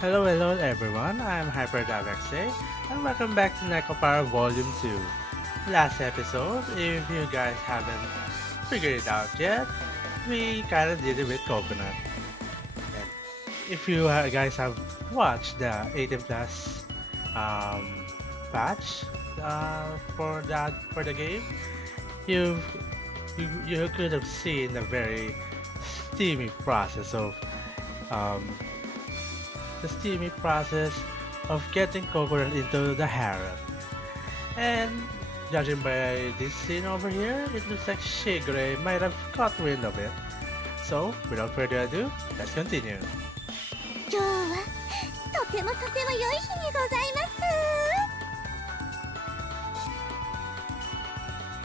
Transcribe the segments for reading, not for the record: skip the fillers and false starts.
Hello everyone, I'm HyperDiveXA and welcome back to Nekopara Volume 2. Last episode, if you guys haven't figured it out yet, we kinda did it with coconut. And if you guys have watched the 18 plus um, patch for the game, you've, you could have seen a very steamy process of um, the steamy process of getting coconut into the harem. And judging by this scene over here, it looks like Shigure might have caught wind of it. So, without further ado, let's continue. 今日はとても良い日にございま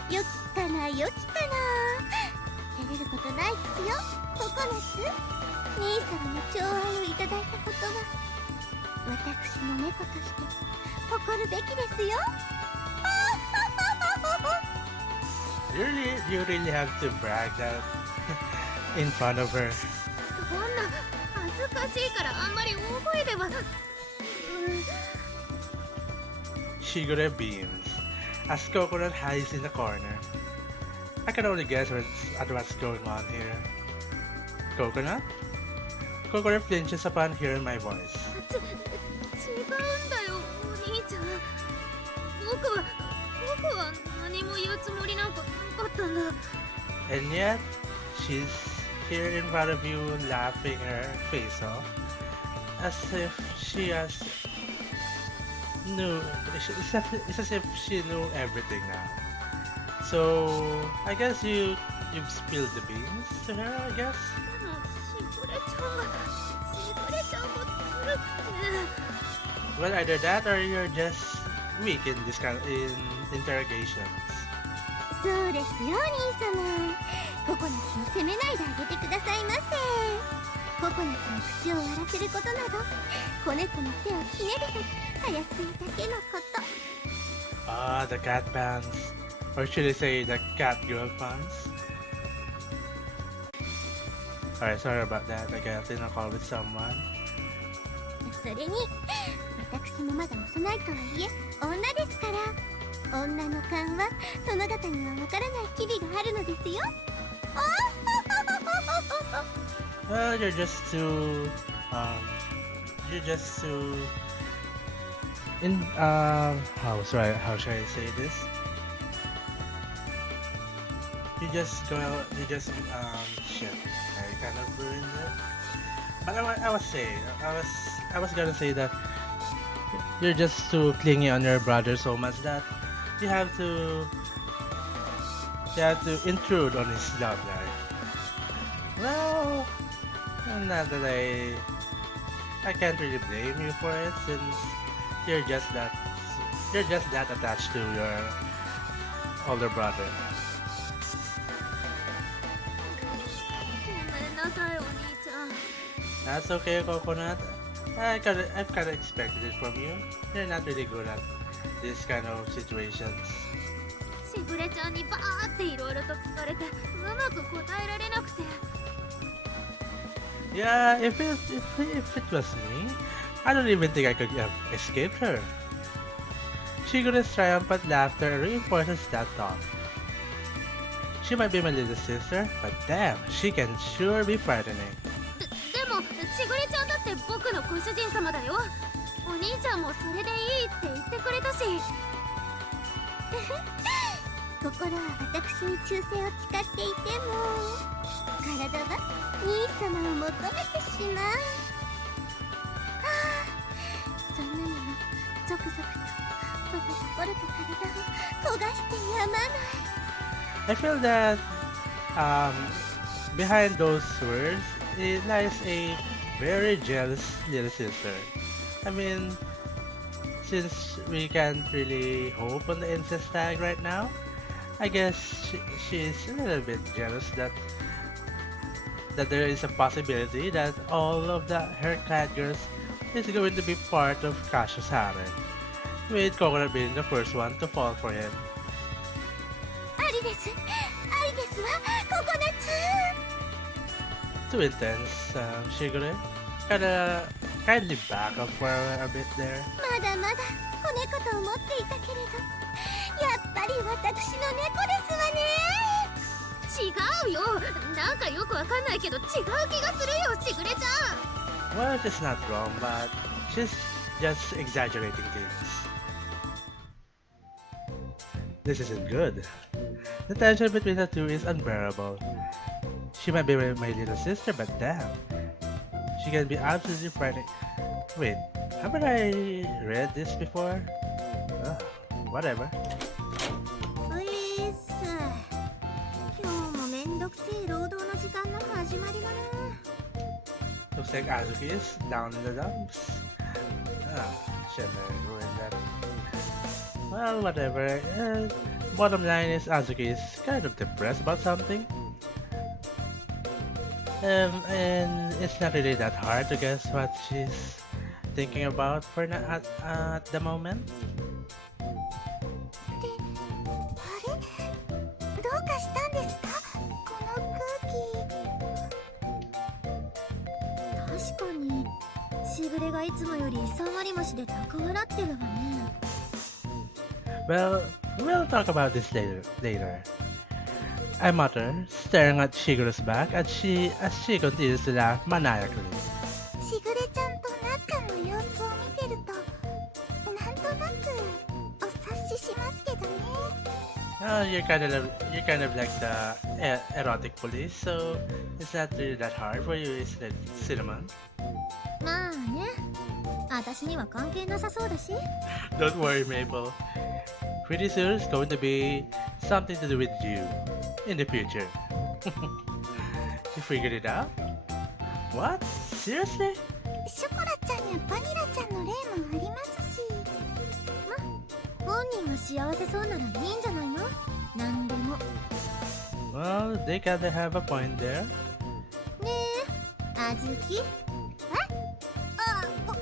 すよきかなよきかな照れることないですよココナツ兄様の寵愛をいただいたことは私の猫として誇るべきですよ You really have to brag that in front of her. そんな恥ずかしいからあんまり大声では Shigure beams as Coconut hides in the corner. I can only guess at what's going on here. Coconut? Coconut flinches upon hearing my voice. 違うんだよお兄ちゃん僕は何も言うつもりなんかなかったんだ And yet, she's here in front of you laughing her face off as if she has knew it's as if she knew everything now. So I guess you've spilled the beans to her, I guess. でもしぐれちゃんがずるくて Well, either that or you're just weak in this in interrogations. そうですよ兄様ココナツを責めないであげてくださいませココナツの口を割らせることなど子猫の手をひねるたやすいだけのこと Ah, the cat pants. Or should I say the Catgirl pants? Alright, sorry about that. I got in a call with someone. それに私もまだ幼いとはいえ女ですから女の勘は殿方にはわからない機微があるのですよ Well, you're just too, you're just too, how should I say this? Shit, I kind of ruined it. But I was gonna say that you're just too clingy on your brother so much that you have to, intrude on his love life. Well, not that I can't really blame you for it since you're just that attached to your older brother. ごめんなさいお兄ちゃん That's okay, Coconut. I've kind of expected it from you. You're not really good at this kind of situations. しぐれちゃんにバーっていろいろと聞かれてうまく答えられなくて Yeah, if it was me, I don't even think I could have escaped her. Shigure's triumphant laughter reinforces that thought. She might be my little sister, but damn, she can sure be frightening. でもしぐれちゃんだって僕のご主人様だよお兄ちゃんもそれでいいって言ってくれたし心は私に忠誠を誓っていても体は兄様を求めてしまうそんなのもゾクゾクと僕心と体を焦がしてやまない I feel that behind those words it lies a very jealous little sister. I mean, since we can't really hope on the incest tag right now, I guess she's a little bit jealous that there is a possibility that all of her Catgirls is going to be part of Kashou's harem, with Coconut being the first one to fall for him. ありですわココナツ Too intense, Shigure. kindly back up for a bit there. まだまだ子猫と思っていたけれど、やっぱり私の猫ですわね。違うよ、なんかよくわかんないけど違う気がするよ、しぐれちゃん。 Well, she's not wrong, but she's just exaggerating things. This isn't good. The tension between the two is unbearable. She might be my little sister, but damn, she can be absolutely frightening. Wait, haven't I read this before? Whatever. ういっす。今日もめんどくせえ労働の時間の始まりだな。 Looks like Azuki is down in the dumps. Shouldn't have ruined that. Well, whatever. Bottom line is Azuki is kind of depressed about something. And it's not really that hard to guess what she's thinking about for at the moment. で、あれ、どうかしたんですか、この空気。確かにしぐれがいつもより3割増しで高笑ってるわね。 Well, we'll talk about this later. I mutter, staring at Shigeru's back as she continues to laugh maniacally. しぐれちゃんと仲の様子を見てると、なんとなくお察ししますけどね。You're kind of like the erotic police, so it's not really that hard for you, is it, Cinnamon? まあね、私には関係なさそうだし。 Don't worry, Maple. Pretty soon it's going to be something to do with you in the future. You figured it out? What? Seriously? ショコラちゃんやバニラちゃんの例もありますし、ま、本人が幸せそうならいいんじゃないの、なんでも。 Well, they kinda have a point there. ねえ、あずき。え？おう、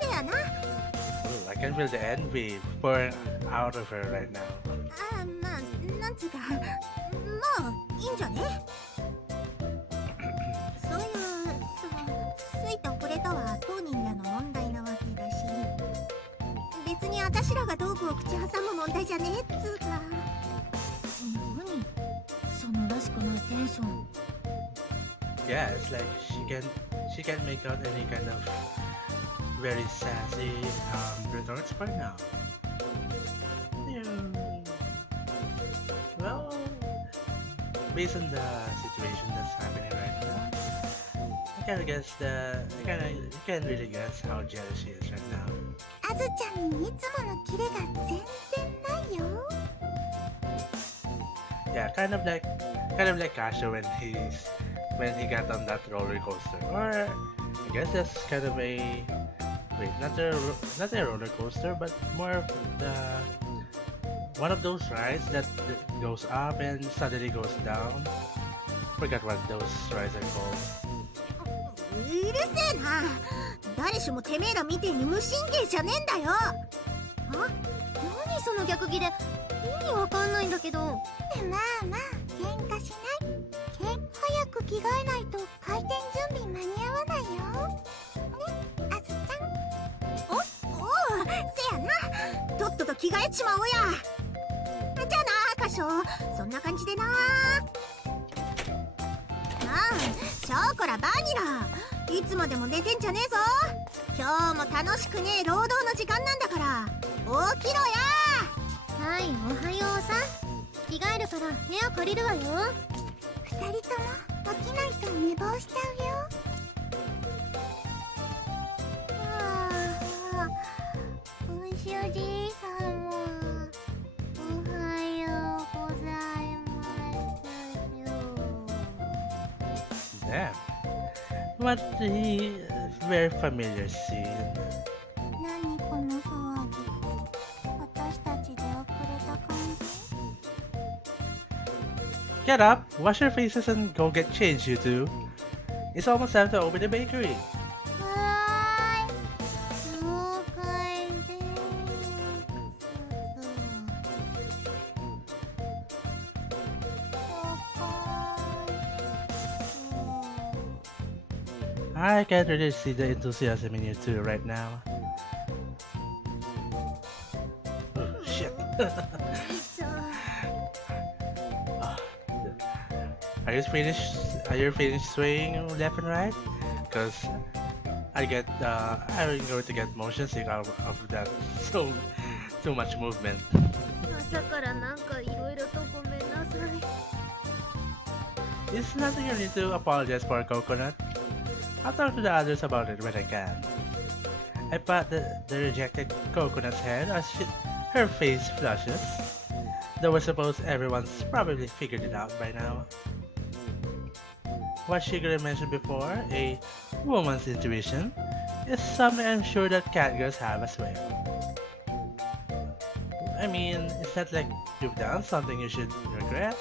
せやな。 Ooh, I can feel the envy pouring out of her right now. まあ、なんつうか、まあ、いいんじゃね。そういう、好いと惚れとは当人らの問題なわけだし、別に私らが道具を口挟む問題じゃねえっつうか。何そのらしくないテンション。 Yeah, it's like she can't make out any kind of very sassy retorts for now. Well, based on the situation that's happening right now, you can really guess how jealous she is right now. あずちゃんにいつものキレが全然ないよ。 Yeah, kind of like Kashou when he got on that roller coaster, or I guess that's kind of a not a roller coaster, but more of one of those rides that goes up and suddenly goes down. Forgot what those rides are called. うるせえな。誰しもてめえらみてえに無神経じゃねえんだよ。あ、何その逆ギレ、意味わかんないんだけど。まあまあ、喧嘩しない。早く着替えないと開店準備間に合わないよ。ね、あずちゃん。おう、せやな。とっとと着替えちまおうや。じゃあな、カショ、そんな感じでな。ショコラ、バニラ、いつまでも寝てんじゃねえぞ。今日も楽しくねえ労働の時間なんだから起きろや。はい、おはようさ。着替えるから部屋借りるわよ。二人とも起きないと寝坊しちゃうよ。ご主人様、おはようございますよ。 Damn, what a very familiar scene. 何この騒ぎ、私たちで遅れた感じ。 Get up, wash your faces, and go get changed, you two. It's almost time to open the bakery. はーい、了解です。 Hi, I can't really see the enthusiasm in you two right now. Oh, shit. お兄ちゃん Are you finished? Are you finished swaying left and right? Cause I'm going to get motion sick out of that. So too much movement. 朝からなんかいろいろとごめんなさい It's nothing you need to apologize for, Coconut. I'll talk to the others about it when I can. I pat the rejected Coconut's head as her face flushes. Though I suppose everyone's probably figured it out by now. What Shigure mentioned before, a woman's intuition, is something I'm sure that catgirls have as well. I mean, it's not like you've done something you should regret.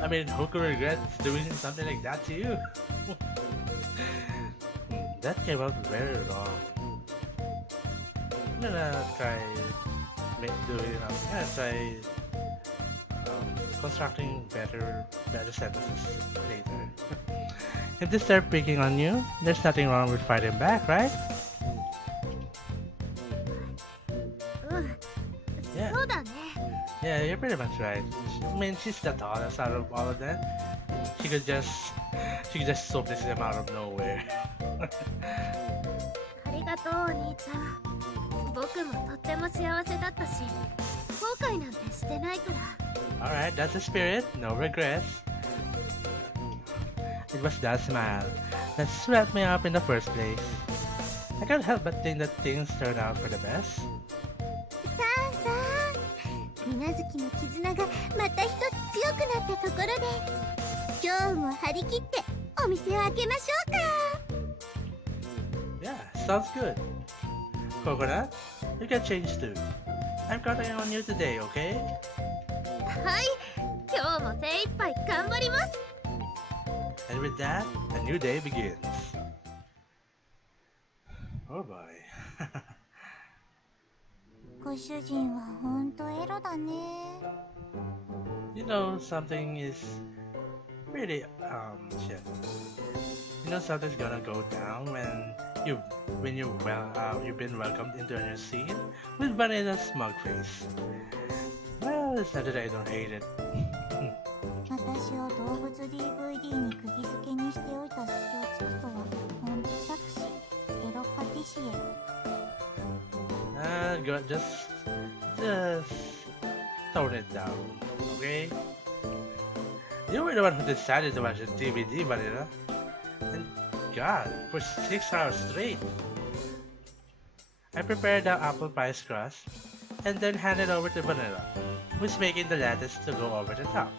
I mean, who could regret doing something like that to you? That came out very wrong. I'm gonna try constructing better sentences later. If they start picking on you, there's nothing wrong with fighting back, right? うん Yeah. そうだね Yeah, you're pretty much right. I mean, she's the tallest out of all of them. She could just soap this them out of nowhere. ありがとうお兄ちゃん僕もとっても幸せだったし後悔なんてしてないから Alright, that's the spirit. No regrets. It was that smile that swept me up in the first place. I can't help but think that things turned out for the best. さあさあ水無月の絆がまた一つ強くなったところで今日も張り切ってお店を開けましょうか Yeah, sounds good. Coconut, you can change too. I'm counting on you today, okay? はい今日も精一杯頑張ります And with that, a new day begins. Oh boy. ご主人はほんとエロだね You know something is really shit. You know something's gonna go down you've been welcomed into a new scene with Vanilla's smug face. Well, it's not that I don't hate it. 私を動物 DVD に釘付けにしておいた隙をつくとはほんと作詞エロパティシエ Just tone it down, okay? You were the one who decided to watch the DVD, Vanilla. And God, for 6 hours straight. I prepared the apple pie crust and then handed over to Vanilla, who's making the lettuce to go over the top.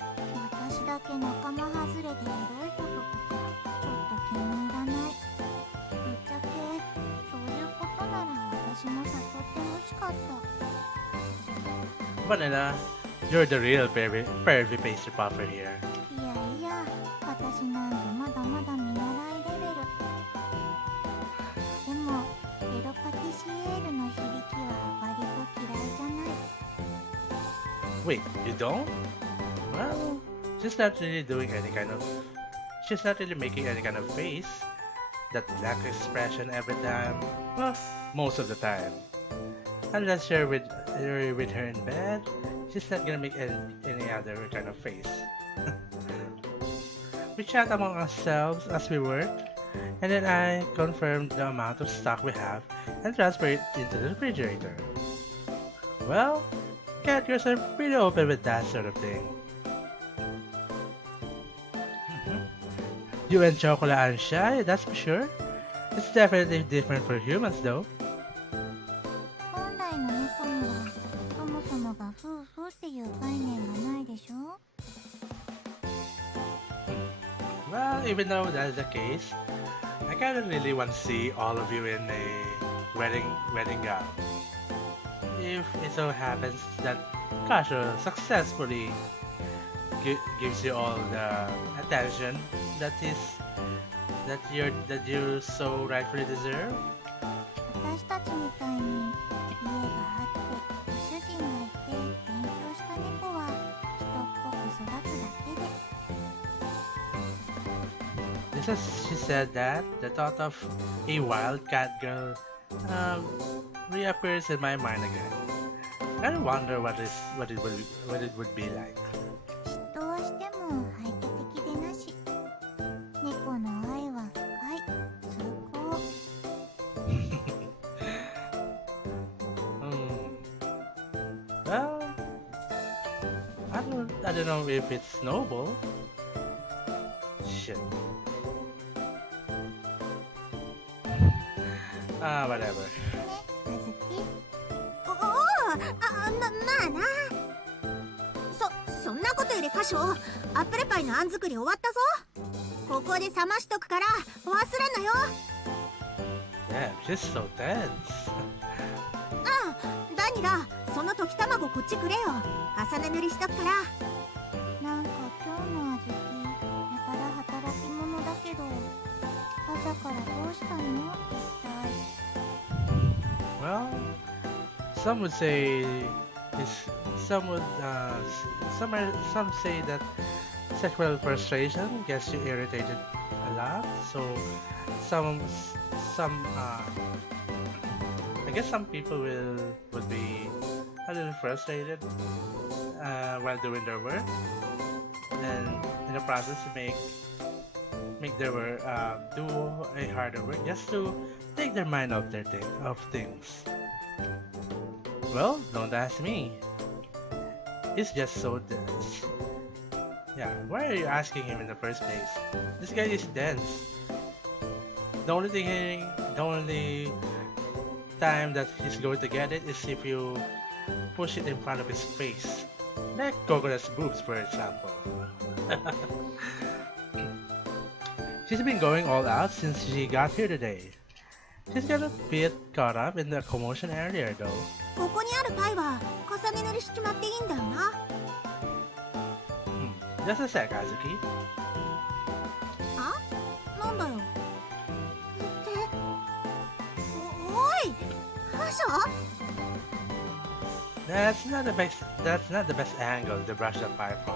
私だけ仲間外れでエロいこととかちょっと気に入らないぶっちゃけそういうことなら私も誘ってほしかった Vanilla, you're the real pervy pastry popper here. いやいや私なんぞまだまだ見習いレベルでもエロパティシエールの響きは割と嫌いじゃない Wait, you don't? Well, she's not really making any kind of face. That black expression every time. Well, most of the time. Unless you're with her in bed, she's not gonna make any other kind of face. We chat among ourselves as we work, and then I confirm the amount of stock we have and transfer it into the refrigerator. Well, catgirls are pretty open with that sort of thing. You and Chocolate aren't shy, that's for sure. It's definitely different for humans though. 本来の猫にはそもそもが夫婦っていう概念がないでしょ Well, even though that's the case, I kinda really want to see all of you in a wedding gown. If it so happens that Kashou successfully gives you all the attention that you so rightfully deserve. 私たちみたいに家があってご主人がいて勉強した猫は人っぽく育つだけで This just as she said that, the thought of a wild cat girl um, reappears in my mind again. I wonder what it would be like. どうしても排他的でなし。猫の愛は深い。崇高。Well, I don't know if it's noble. Shit. Whatever. ね、あずき。おお、まあな。そんなことよりカショウ、アップルパイのあん作り終わったぞ。ここで冷ましとくから忘れんなよ。Damn, she's so tense. ダニラ、その溶き卵こっちくれよ。重ね塗りしとくから。なんか今日のあずき、やたら働き者だけど、朝からどうしたの？一体。Well, some would say is some say that sexual frustration gets you irritated a lot. So some I guess some people would be a little frustrated while doing their work, and in the process make their work do a harder work just to take their mind off of things. Well, don't ask me. He's just so dense. Yeah, why are you asking him in the first place? This guy is dense. The only time that he's going to get it is if you push it in front of his face. Like Coconut's boobs, for example. She's been going all out since she got here today. She's got a bit caught up in the commotion earlier though. ここにあるパイは重ね塗りしちまっていいんだよな。Just a sec, Azuki. あ？なんだよ。おい、カショ？ That's not the best angle to brush the pie from.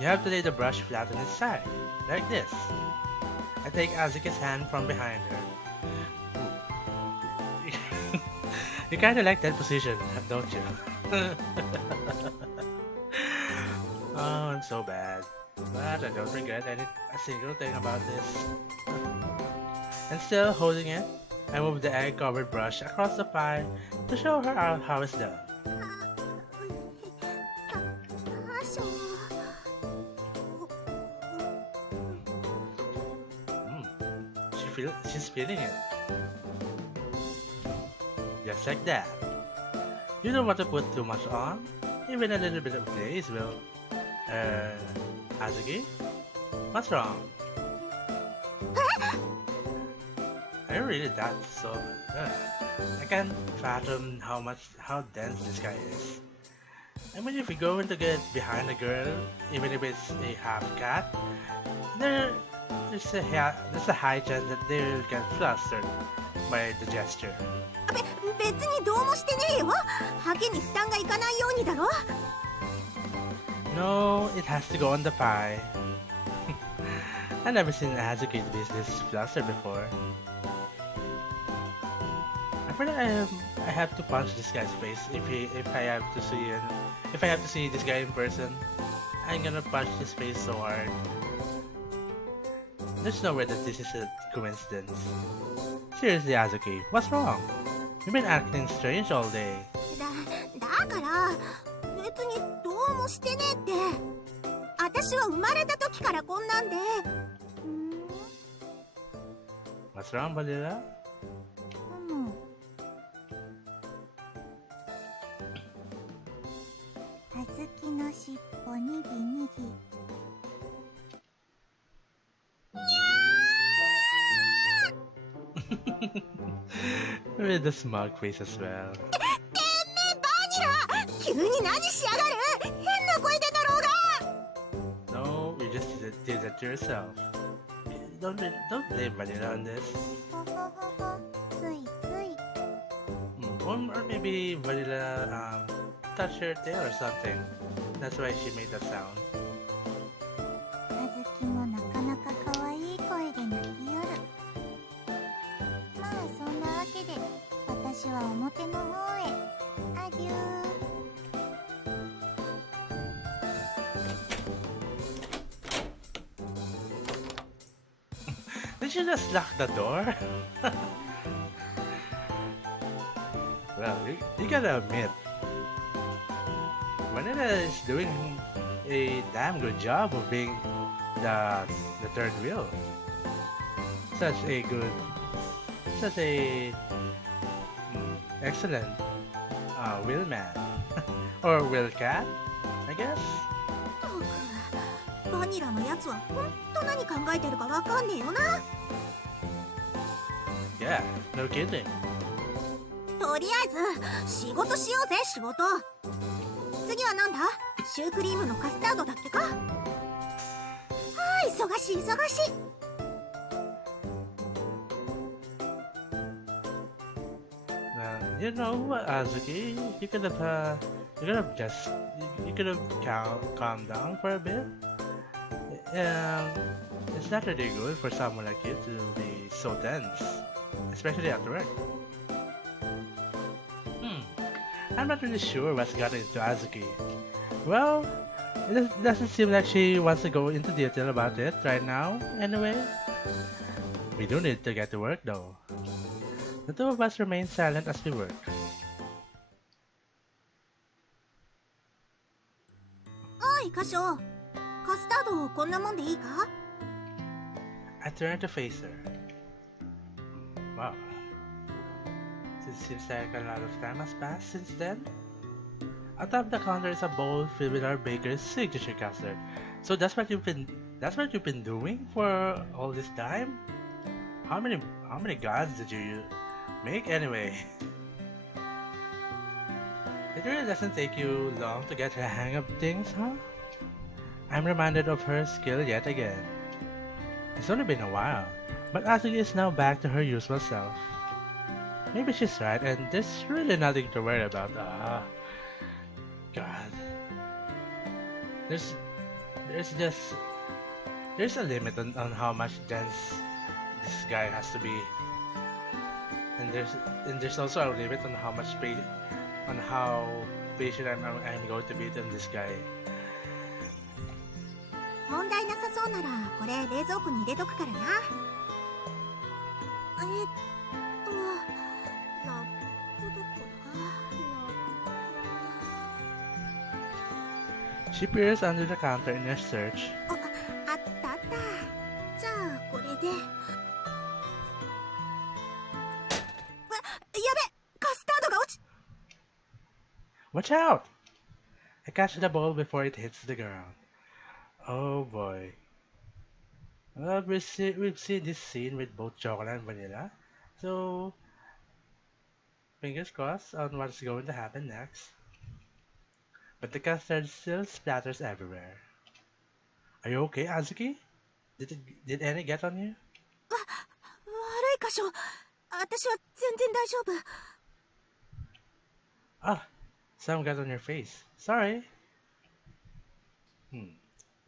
You have to lay the brush flat on its side, like this. I take Azuki's hand from behind her. You kinda like that position, don't you? Oh, I'm so bad. But I don't regret a single thing about this. And still holding it, I move the egg-covered brush across the pie to show her how it's done. カショ。She's feeling it. Just like that. You don't want to put too much on. Even a little bit of glaze will. Azuki? What's wrong? Are you really that so? I can't fathom how dense this guy is. I mean, if you're going to get behind a girl, even if it's a half cat, there's a high chance that they will get flustered by the gesture. 別にどうもしてねえよ。ハケに負担がいかないようにだろ。No, it has to go on the pie. I've never seen Azuki be this flustered before. I feel like I have to punch this guy's face if I have to see this guy in person. I'm gonna punch his face so hard. There's no way that this is a coincidence. Seriously, Azuki, what's wrong? You've been acting strange all day. だから別にどうもしてねえって。私は生まれた時からこんなんで。What's wrong, Balila? あずきのしっぽにぎにぎ。With the smug face as well. 急に何しやがる。変な声出たろうが。 No, you just did that to yourself. Don't blame Vanilla on this. ついつい。Or maybe Vanilla touched her tail or something. That's why she made that sound. あずきもなかなか可愛い私は表の方へ。アデュー。Did you just lock the door? Well, you gotta admit, Vanilla is doing a damn good job of being the the third wheel. Such a good, such a excellent wheelman or wheelcat, I guess. ったくバニラのやつはほんと何考えてるかわかんねえよな。Yeah, no kidding. とりあえず仕事しようぜ、仕事。次はなんだ？シュークリームのカスタードだってか？忙しい忙しい。You know what, Azuki? You could have just, you could have calmed down for a bit. It's not really good for someone like you to be so tense, especially at work. I'm not really sure what's gotten into Azuki. Well, it doesn't seem like she wants to go into detail about it right now, anyway. We do need to get to work though. The two of us remain silent as we work. おい、カショウ。カスタードこんなもんでいいか？ I turn to face her. Wow. It seems like a lot of time has passed since then. Atop the counter is a bowl filled with our baker's signature custard. So that's what you've been doing for all this time? How many gods did you make anyway? It really doesn't take you long to get the hang of things, huh? I'm reminded of her skill yet again. It's only been a while, but Azuki is now back to her usual self. Maybe she's right, and there's really nothing to worry about. God. There's a limit on how much dense this guy has to be, and there's also a limit on how much on how patient I'm going to be on this guy. 問題なさそうならこれ冷蔵庫に入れとくからな。ラップどこだ？ She peers under the counter in her search. あったあった。じゃあこれで。やべ、カスタードが落ち。Watch out! I catch the ball before it hits the ground. Oh boy. Well, we've seen this scene with both chocolate and vanilla, so fingers crossed on what's going to happen next. But the custard still splatters everywhere. Are you okay, Azuki? Did any get on you? 悪い箇所。私は全然大丈夫。Ah, some got on your face. Sorry.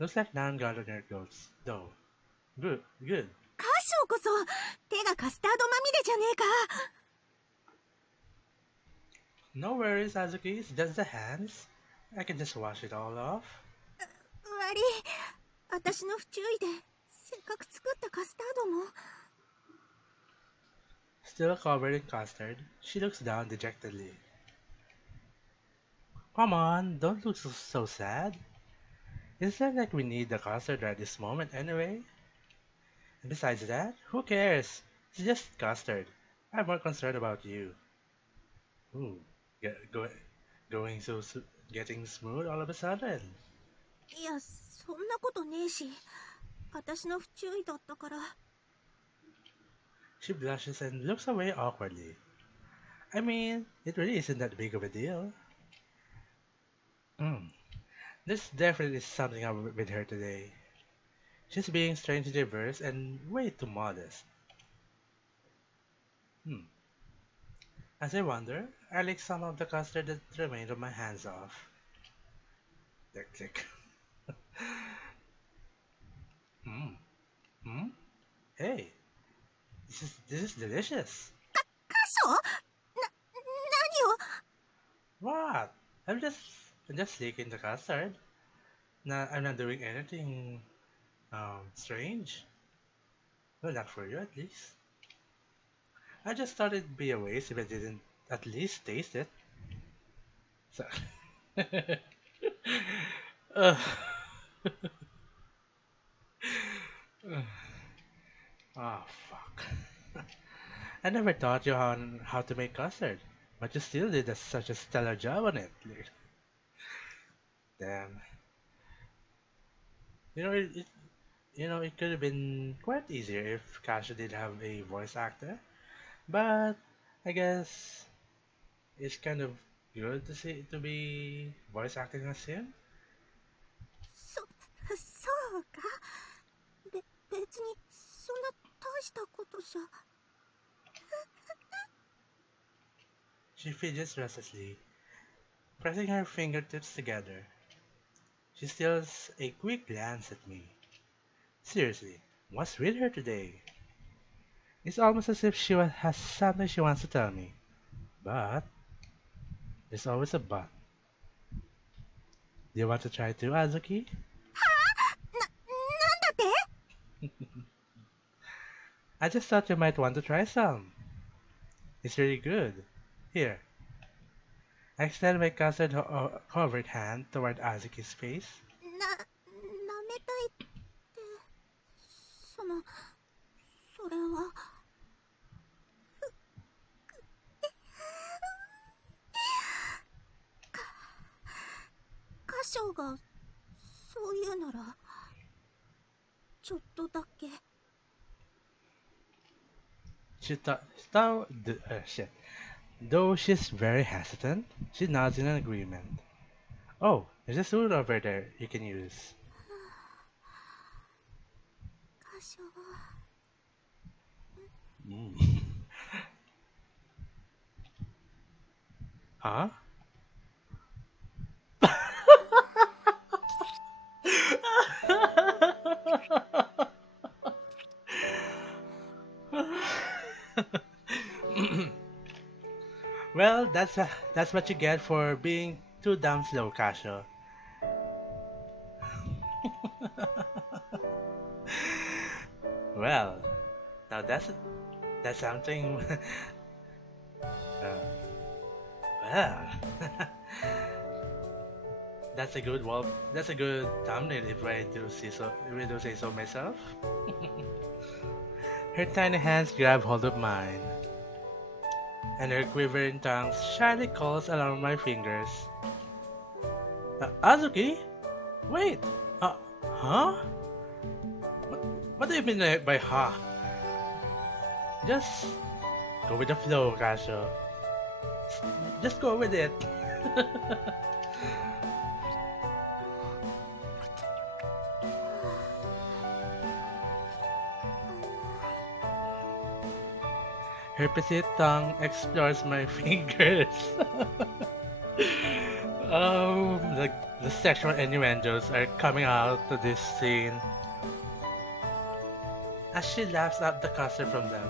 Looks like none got on your clothes, though. Good. カショこそ手がカスタードまみれじゃねえか。No worries, Azuki. It's just the hands. I can just wash it all off. 悪い。私の不注意でせっかく作ったカスタードも。Still covered in custard, she looks down dejectedly. Come on, don't look so sad. It's not like we need the custard right this moment anyway. And besides that, who cares? It's just custard. I'm more concerned about you. Ooh, going getting smooth all of a sudden. いや、そんなことねえし。私の不注意だったから。She blushes and looks away awkwardly. I mean, it really isn't that big of a deal. There's definitely something up with her today. She's being strangely diverse and way too modest. As I wonder, I lick some of the custard that remained on my hands off. Click. Hey, this is delicious. カショ？ What? I'm just I'm just licking the custard. I'm not doing anything strange. Well, not for you at least. I just thought it'd be a waste if I didn't at least taste it. So, Ugh. Oh fuck! I never taught you how to make custard, but you still did such a stellar job on it. Damn. You know it could have been quite easier if Kashou did have a voice actor, but I guess it's kind of good to be voice acting as him. そうか。別にそんな大したことじゃ。She fidgets restlessly, pressing her fingertips together. She steals a quick glance at me. Seriously, what's with her today? It's almost as if has something she wants to tell me. But there's always a but. Do you want to try too, Azuki? なんだって？ I just thought you might want to try some. It's really good. Here, I extend my covered hand toward Azuki's face. 舐めたいって、それは。歌唱がそう言うならちょっとだけ。 She thought, though, shit. Though she's very hesitant, she nods in agreement. Oh, there's a stool over there you can use. 歌唱は Mm. Huh? Well, that's what you get for being too damn slow, Kashou. Well, now that's something. Well, that's a good wall. That's a good thumbnail if I do say so myself. Her tiny hands grab hold of mine, and her quivering tongue shyly calls along my fingers. Azuki, wait. Huh? What, what do you mean by huh? Just go with the flow, Kashou. Just go with it. Her petite tongue explores my fingers. Oh, the sexual innuendos are coming out to this scene as she laps up the custard from them.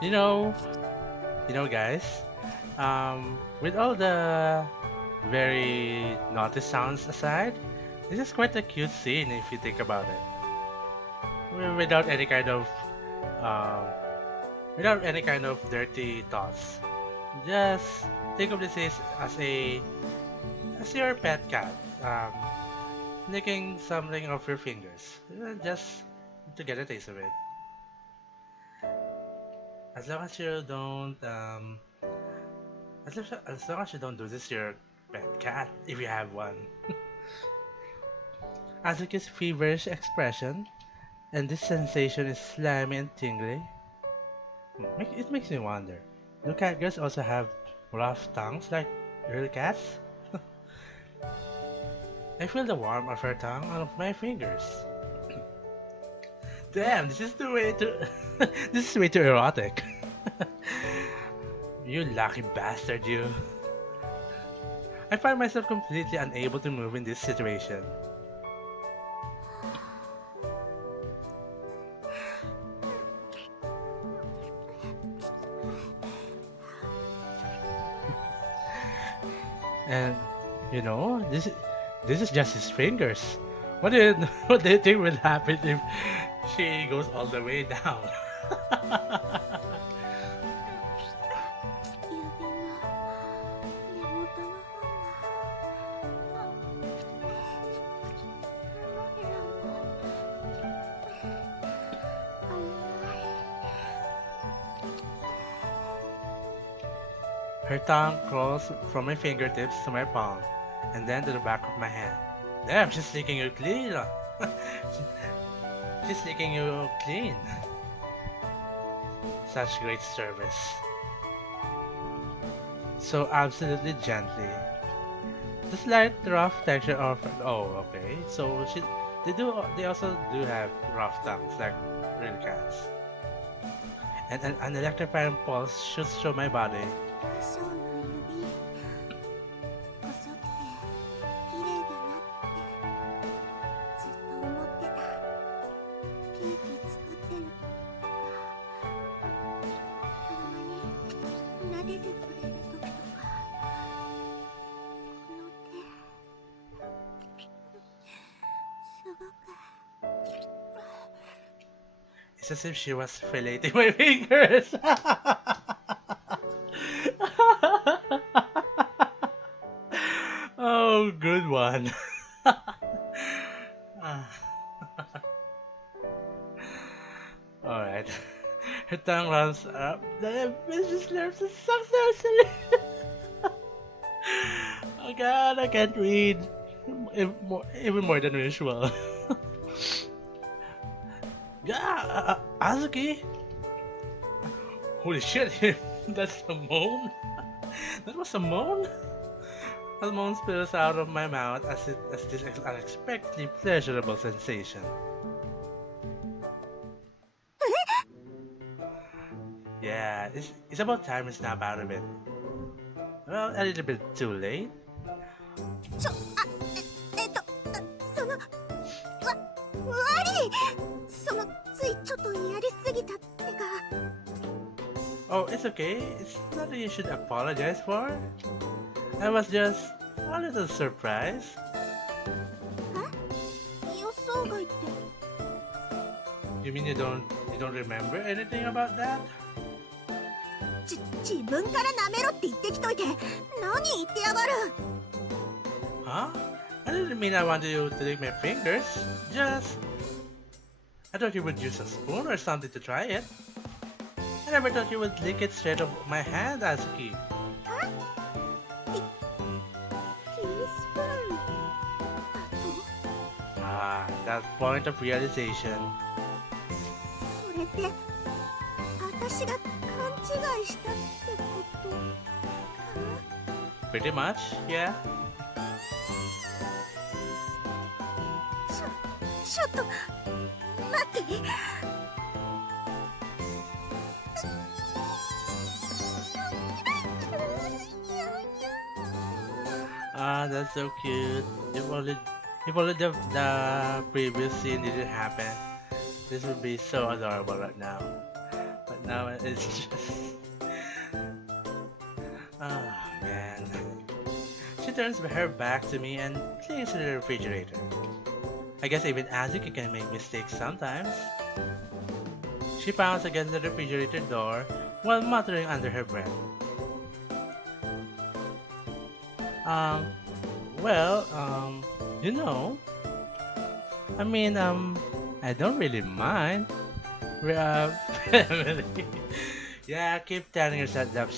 You know, guys, with all the very naughty sounds aside, this is quite a cute scene if you think about it. Without any kind of, um, dirty thoughts. Just think of this as your pet cat, licking something off your fingers, just to get a taste of it. As long as you don't, as long as you don't do this to your pet cat, if you have one. Azuki's feverish expression, and this sensation is slimy and tingly. It makes me wonder, do catgirls also have rough tongues like real cats? I feel the warmth of her tongue on my fingers. Damn, this is the way to. This is way too erotic. You lucky bastard, you. I find myself completely unable to move in this situation. And you know, this is just his fingers. What do you what do you think will happen if she goes all the way down? 'Her tongue crawls from my fingertips to my palm, and then to the back of my hand. Damn, she's licking you clean. She's licking you clean. Such great service. So absolutely gently. The slight rough texture of okay. So they also do have rough tongues like real cats. And an electrifying pulse shoots through my body. 多少の指細くて綺麗だなってずっと思ってた。ケーキ作ってるとかたまに撫でてくれる時とかこの手すごく It's as if she was filleting my fingers. Oh, good one. Alright. Her tongue runs up the vicious nerves and sucks nursery. Oh god, I can't read. Even more than usual. Yeah, Azuki. Holy shit, that's a moan. That was a moan. A moan spills out of my mouth as this unexpectedly pleasurable sensation. Yeah, it's about time to snap out of it. Well, a little bit too late. その悪いそのついちょっとやりすぎたってか Oh, it's okay. It's nothing you should apologize for. I was just a little surprised. え予想外って You mean you don't remember anything about that? 自分から舐めろって言ってきといて何言ってやがる Huh? I didn't mean I wanted you to lick my fingers. Just... I thought you would use a spoon or something to try it. I never thought you would lick it straight off my hand, Azuki. はティースプーンだと Ah, that point of realization. それって私が勘違いしたってことか Pretty much, yeah. ちょっと待って Ah, that's so cute. If only the previous scene didn't happen, this would be so adorable right now. But now it's just... Oh man. She turns her back to me and clings to the refrigerator. I guess even Azuki can make mistakes sometimes. She pounds against the refrigerator door while muttering under her breath. You know, I mean, I don't really mind. We're a family. Yeah, keep telling yourself that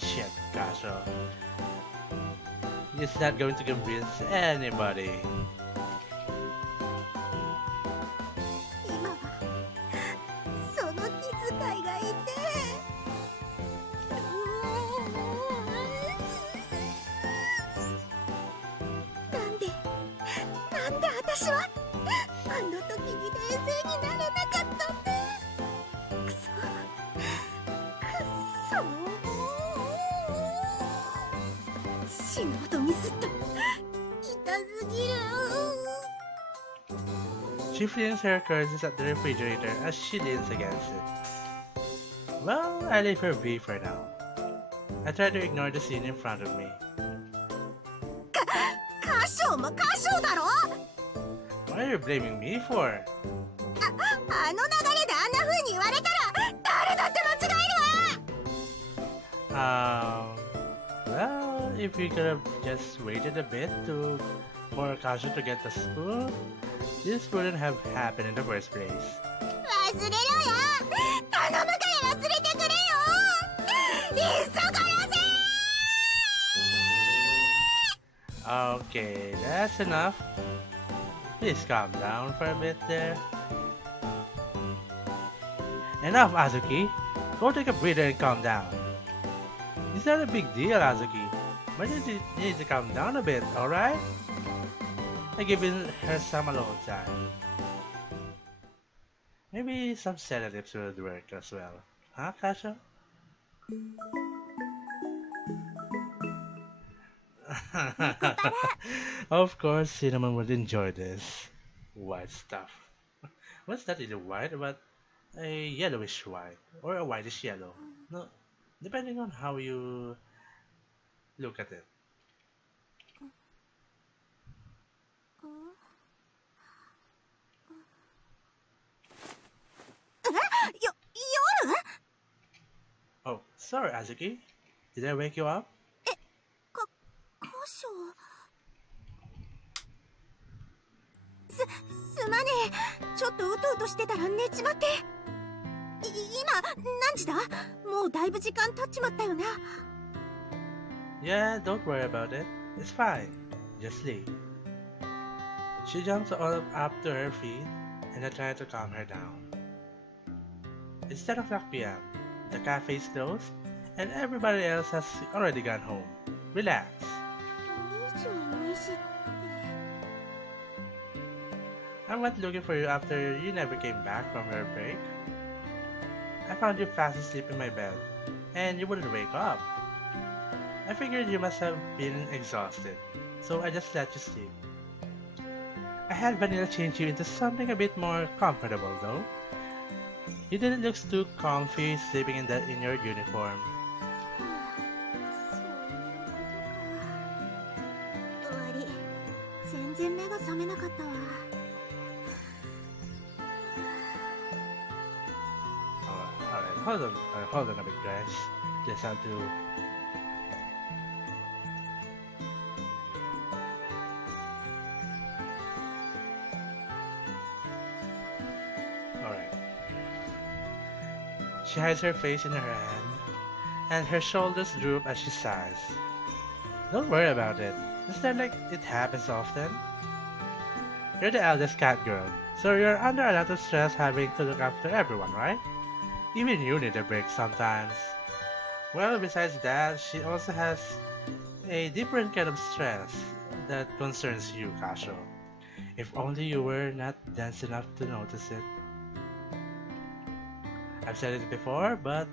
shit, Kashou. It's not going to convince anybody. 今はその気遣いがいてなんで私はあの時にになれなかったんだ。くそ死ぬほどミスった。痛すぎる。 She flings her curses at the refrigerator as she leans against it. Well, I leave her be for now. I try to ignore the scene in front of me. カショウもカショウだろ。 What are you blaming me for? あの流れであんな風に言われたら誰だって間違えるわ。Well, if we could have just waited a bit for Kashou to get the spoon, this wouldn't have happened in the first place. 忘れろよ。頼むから忘れてくれよ。急がらせ。 Okay, that's enough. Please calm down for a bit there. Enough, Azuki. Go take a breather and calm down. It's not a big deal, Azuki. But you need to calm down a bit, alright? I'm giving her some alone time. Maybe some sedatives would work as well. Huh, Kashou? Of course, Cinnamon would enjoy this. White stuff. What's that in the white? But a yellowish white. Or a whitish yellow. No, depending on how you look at it. 夜 Oh, sorry, Azuki. Did I wake you up? カショウ。すまねえ。ちょっとうとうとしてたら寝ちまって。今何時だ？もうだいぶ時間経っちまったよな。 Yeah, don't worry about it. It's fine. Just sleep. She jumps up to her feet, and I try to calm her down. It's 10 o'clock p.m. The cafe is closed, and everybody else has already gone home. Relax. 22時って。 I went looking for you after you never came back from your break. I found you fast asleep in my bed, and you wouldn't wake up. I figured you must have been exhausted, so I just let you sleep. I had Vanilla change you into something a bit more comfortable though. You didn't look too comfy sleeping in your uniform. そういうことか。悪い。全然目が覚めなかったわ。 Alright, hold on a bit guys. Just have to... Alright. She hides her face in her hand, and her shoulders droop as she sighs. Don't worry about it. It's not like it happens often. You're the eldest cat girl, so you're under a lot of stress having to look after everyone, right? Even you need a break sometimes. Well, besides that, she also has a different kind of stress that concerns you, Kashou. If only you were not dense enough to notice it. I've said it before, but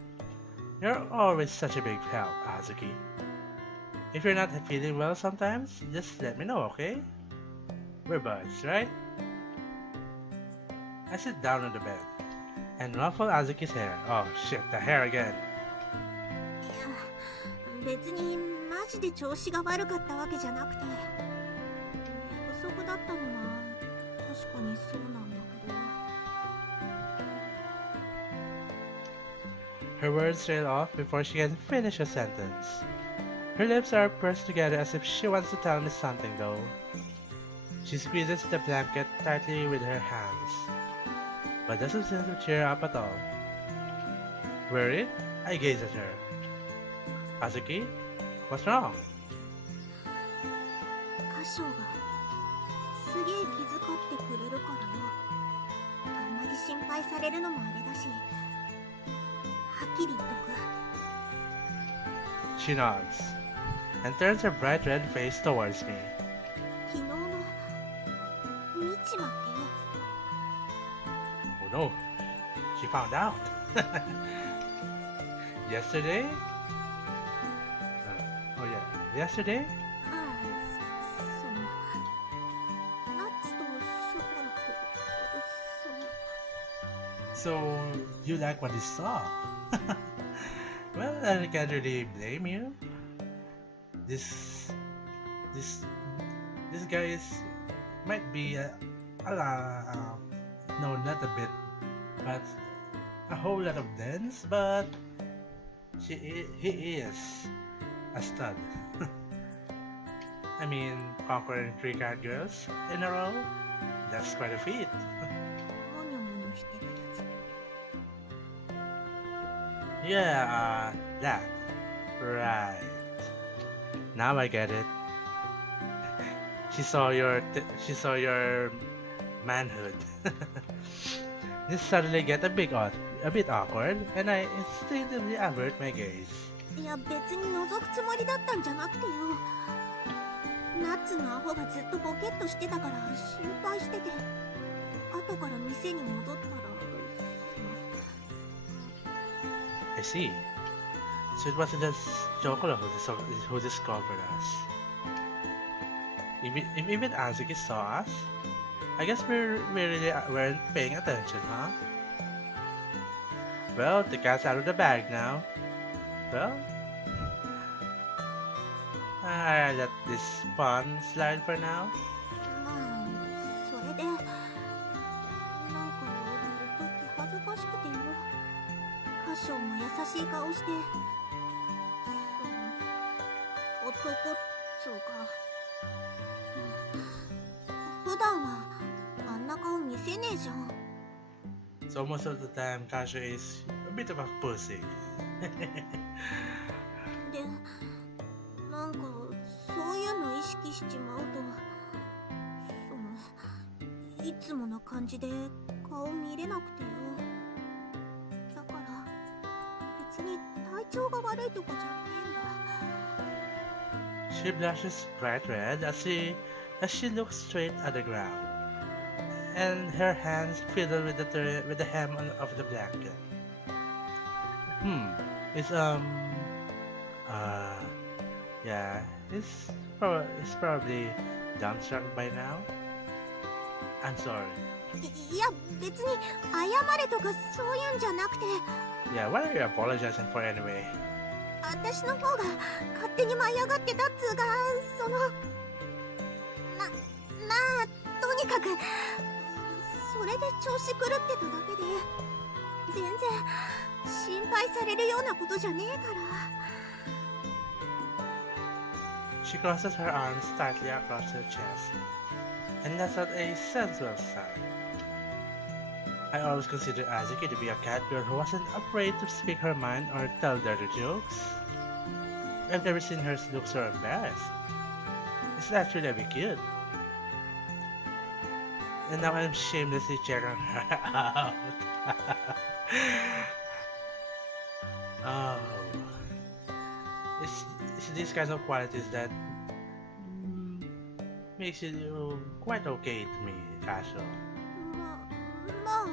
you're always such a big help, Azuki. If you're not feeling well sometimes, just let me know, okay? We're buds, right? I sit down on the bed and ruffle Azuki's hair. Oh shit, the hair again. いや、別にマジで調子が悪かったわけじゃなくて、寝不足だったのな。確かにそうなんだけど。 Her words trail off before she can finish a sentence. Her lips are pressed together as if she wants to tell me something though. She squeezes the blanket tightly with her hands, but doesn't seem to cheer up at all. Worried, I gaze at her. Azuki, what's wrong? カショウがすげえ気遣ってくれるからよ。あんまり心配されるのもあれだし、はっきり言っとく。 She nods, and turns her bright red face towards me. 昨日の見ちまってよ。no, she found out. Yesterday? Oh yeah, yesterday? ああ、そのナッツとショコラとその So, you like what you saw? Well, I can't really blame you. This, this, this guy might be no, not a bit, but a whole lot of dense, but he is a stud. I mean, conquering 3 Catgirls in a row, that's quite a feat. モニョモニョしてるやつ。 Yeah, that. Right. Now I get it. She saw your manhood. This suddenly get a bit awkward, and I instinctively avert my gaze. いや別に覗くつもりだったんじゃなくてよ。ナッツのアホがずっとボケっとしてたから心配してて、後から店に戻ったら I see. So it wasn't just Chocolate who discovered us. Even Azuki saw us? I guess we really weren't paying attention, huh? Well, the cat's out of the bag now. Well, I let this pun slide for now. まあそれでなんかずっと気恥ずかしくてよ。カショも優しい顔して、男っつうか、普段はあんな顔見せねえじゃん。 So most of the time, Kashou is a bit of a pussy. で、なんかそういうの意識しちまうと、いつもの感じで顔見れなくてよ。だから別に体調が悪いとかじゃねえんだ。 She blushes bright red as she looks straight at the ground, and her hands fiddle with the hem of the blanket. It's yeah, it's probably dumbstruck by now. I'm sorry. いや別に謝れとかそういうんじゃなくて、 Yeah, what are you apologizing for anyway? 私の方が勝手に舞い上がってたっつうか、そのまあとにかくそれで調子狂ってただけで、全然心配されるようなことじゃねえから。 She crosses her arms tightly across her chest, and that's not a sensual sign. I always considered Azuki to be a cat girl who wasn't afraid to speak her mind or tell dirty jokes. I've never seen her look so embarrassed. It's actually a bit cute. And now I'm shamelessly checking her out. Oh. It's these kinds of qualities that makes you quite okay to me, Kashou. まあ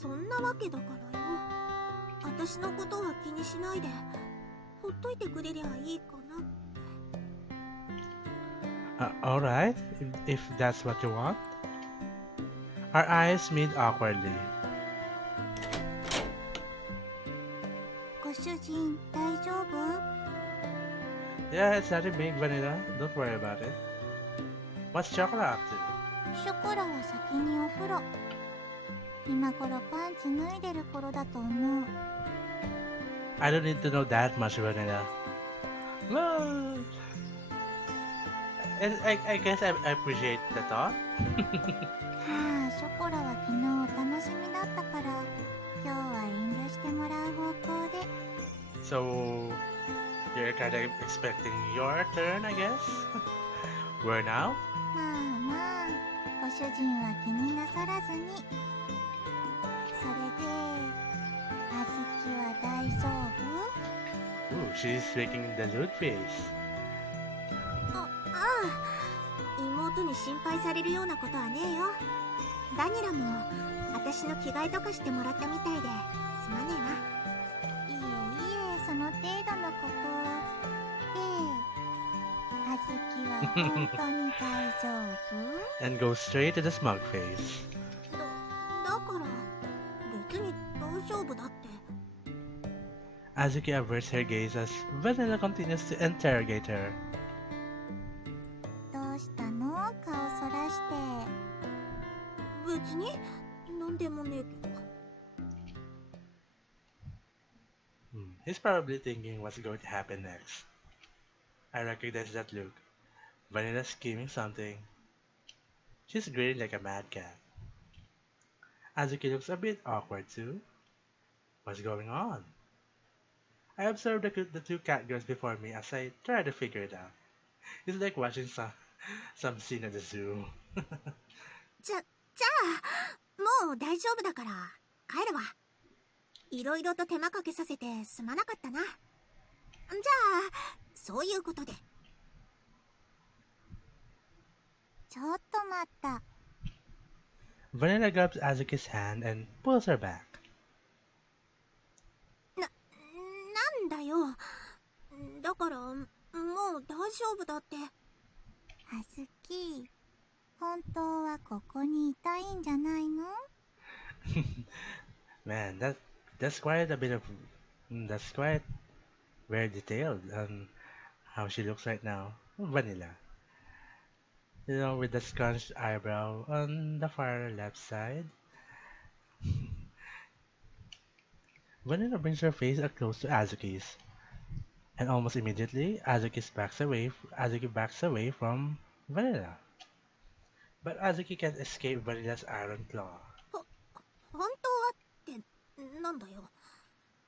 そんなわけだからよ。私のことは気にしないでほっといてくれりゃいいかな。 Alright, if that's what you want. Our eyes meet awkwardly. ご主人大丈夫？ Yeah, it's nothing big, Vanilla. Don't worry about it. What's Chocolate up to? ショコラは先にお風呂。今頃パンツ脱いでる頃だと思う。 I don't need to know that much, Vanilla. Well, I guess I appreciate the thought. まあショコラは昨日お楽しみだったから今日は遠慮してもらう方向で。 So, you're kind of expecting your turn, I guess? Where now? まあまあご主人は気になさらずに。それであずきは大丈夫？ Ooh, she's making the lewd face. ああ、妹に心配されるようなことはねえよ。バニラも私の着替えとかしてもらったみたいですまねえな。いえいえ、その程度のことで、あずきは本当に大丈夫？ And goes straight to the smug face. だから別に大丈夫だって。 Azuki averts her gaze as Vanilla continues to interrogate her. どうしたの？顔そらして。別になんでもねえけど。He's probably thinking what's going to happen next. I recognize that look. Vanilla scheming something. She's grinning like a mad cat. Azuki looks a bit awkward too. What's going on? I observe the two catgirls before me as I try to figure it out. It's like watching some scene at the zoo. じゃあもう大丈夫だから帰るわ。いろいろと手間かけさせてすまなかったな。じゃあそういうことで。ちょっと待った。 Vanilla grabs Azuki's hand and pulls her back. なんだよ。だからもう大丈夫だって。あずき、本当はここにいたいんじゃないの？ Man, that's quite a bit of that's quite very detailed on how she looks right now. Vanilla. You know, with the scrunched eyebrow on the far left side. Vanilla brings her face up close to Azuki's. And almost immediately, Azuki backs away from Vanilla. But Azuki can't escape Vanilla's iron claw. 本当はってなんだよ。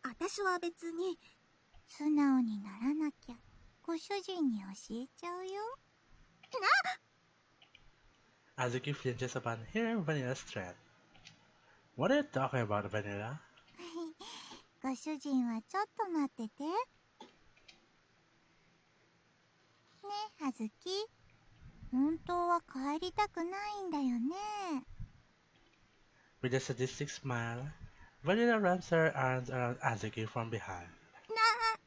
私は別に素直にならなきゃご主人に教えちゃうよ。Azuki flinches upon hearing Vanilla's threat. What are you talking about, Vanilla? ご主人はちょっと待ってて。ねえ、あずき。本当は帰りたくないんだよね。With a sadistic smile, Vanilla wraps her arms around Azuki from behind.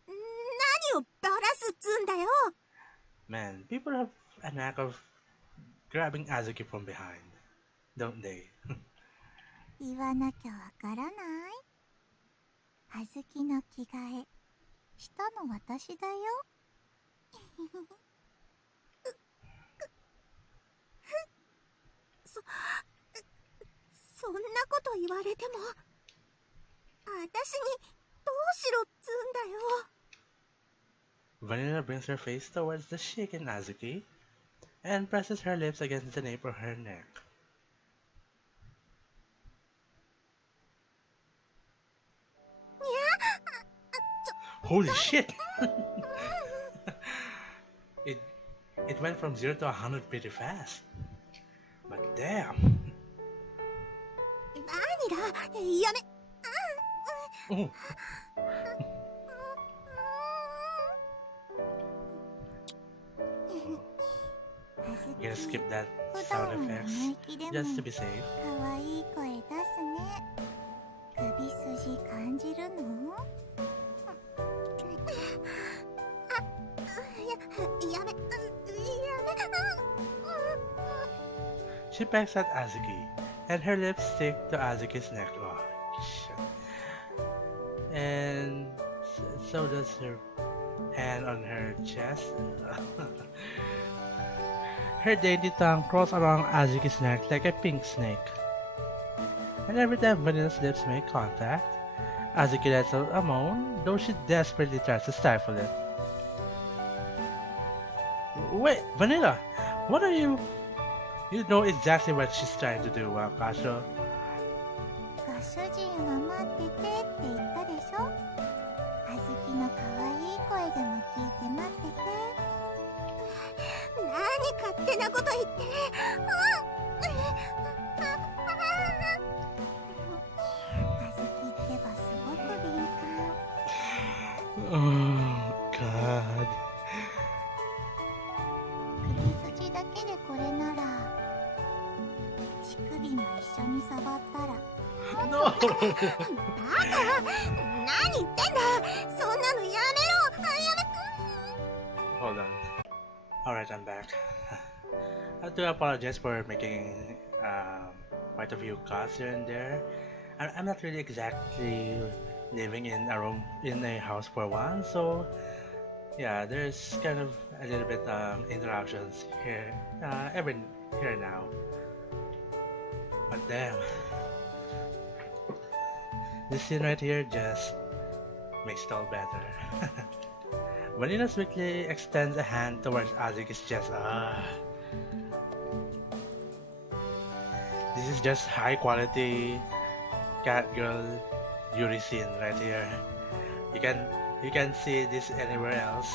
何をバラすっつんだよ。 Man, people have a knack of grabbing Azuki from behind, don't they? 言わなきゃわからない？あずきの着替えしたの私だよ。そんなこと言われても私にどうしろっつんだよ。 Vanilla brings her face towards the shaken Azuki and presses her lips against the nape of her neck. Holy shit! It went from 0 to 100 pretty fast. But damn! バニラ、やめ。Oh. Gonna skip that sound effects just to be safe. 可愛い声出すね。首筋感じるの？やめ。 She pecks at Azuki, and her lips stick to Azuki's neck. Oh, shit. And so does her hand on her chest. Her dainty tongue crawls along Azuki's neck like a pink snake. And every time Vanilla's lips make contact, Azuki lets out a moan, though she desperately tries to stifle it. Wait, Vanilla, what are you? You know exactly what she's trying to do, Kashou. ご主人は待っててって言ったでしょ。あずきの可愛い声でも聞いて待ってて。何勝手なこと言って。あずきってばすごく敏感。 Oh, God. 首筋だけでこれなら乳首も一 No! だから何言ってんだ。そんなのやめろ。やめ Hold on. Alright, I'm back. I do apologize for making quite a few cuts here and there. I'm not really exactly living in a room in a house for one, so yeah, there's kind of a little bit interruptions here, every here and now. But damn, this scene right here just makes it all better. Vanilla quickly extends a hand towards Azuki's chest. This is just high quality Catgirl Yuri scene right here. You can see this anywhere else.